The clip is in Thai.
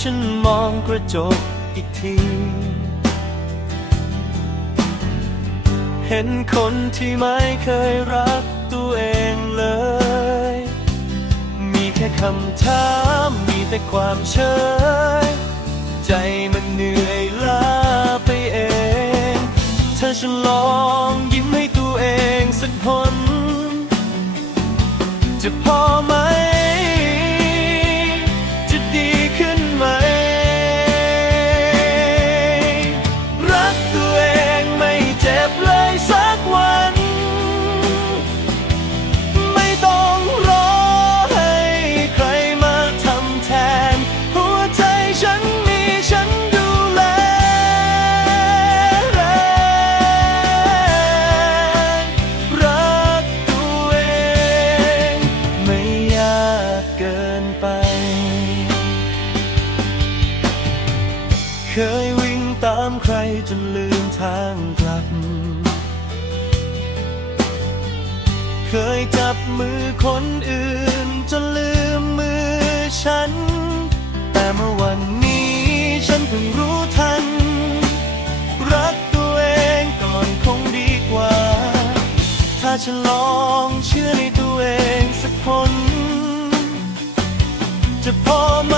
ฉันมองกระจกอีกที เห็นคนที่ไม่เคยรักตัวเองเลย มีแค่คำถามมีแต่ความเชยใจมันเหนื่อยล้าไปเองเธอฉันลองยิ้มให้ตัวเองสักคนจะพอไหม เคยวิ่งตามใครจนลืมทางกลับ เคยจับมือคนอื่นจนลืมมือฉัน แต่เมื่อวันนี้ฉันเพิ่งรู้ทัน รักตัวเองก่อนคงดีกว่า ถ้าฉันลองเชื่อในตัวเองสักคน จะพอไหม